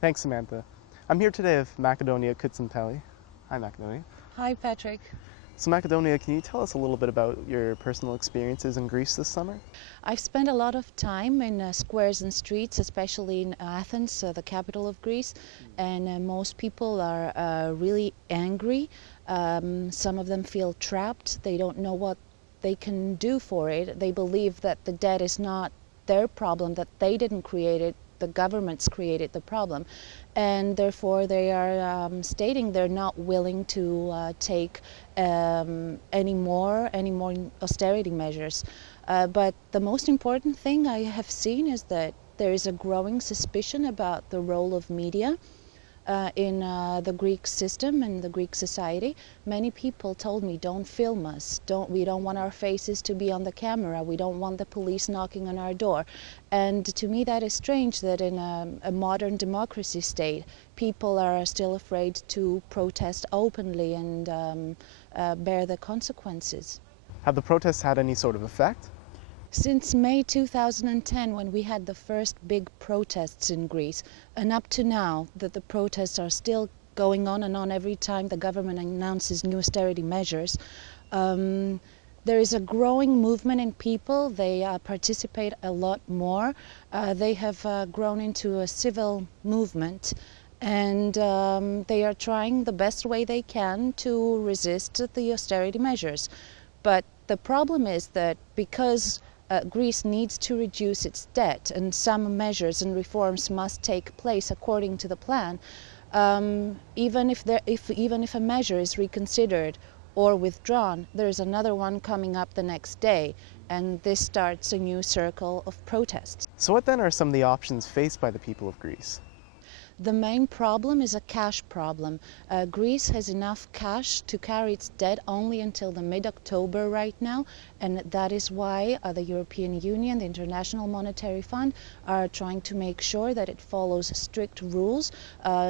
Thanks, Samantha. I'm here today with Macedonia Kutsumpeli. Hi, Macedonia. Hi, Patrick. So, Macedonia, can you tell us a little bit about your personal experiences in Greece this summer? I've spent a lot of time in squares and streets, especially in Athens, the capital of Greece, and most people are really angry. Some of them feel trapped. They don't know what they can do for it. They believe that the debt is not their problem, that they didn't create it. The governments created the problem, and therefore they are stating they're not willing to take any more austerity measures. But the most important thing I have seen is that there is a growing suspicion about the role of media in the Greek system and the Greek society. Many people told me, don't film us, we don't want our faces to be on the camera, we don't want the police knocking on our door. And to me that is strange that in a modern democracy state, people are still afraid to protest openly and bear the consequences. Have the protests had any sort of effect? Since May 2010, when we had the first big protests in Greece, and up to now, that the protests are still going on and on every time the government announces new austerity measures, there is a growing movement in people. They participate a lot more. They have grown into a civil movement, and they are trying the best way they can to resist the austerity measures. But the problem is that because Greece needs to reduce its debt and some measures and reforms must take place according to the plan, even if a measure is reconsidered or withdrawn, there's another one coming up the next day, and this starts a new circle of protests. So, what then are some of the options faced by the people of Greece? The main problem is a cash problem. Greece has enough cash to carry its debt only until the mid-October right now, and that is why the European Union, the International Monetary Fund, are trying to make sure that it follows strict rules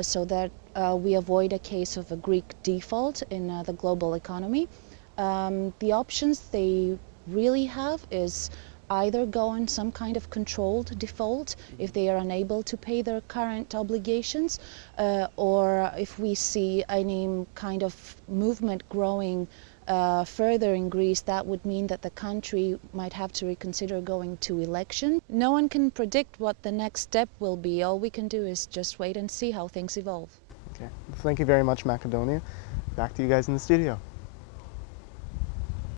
so that we avoid a case of a Greek default in the global economy. The options they really have is either go on some kind of controlled default if they are unable to pay their current obligations, or if we see any kind of movement growing further in Greece, that would mean that the country might have to reconsider going to election. No one can predict what the next step will be. All we can do is just wait and see how things evolve. Okay. Thank you very much, Macedonia. Back to you guys in the studio.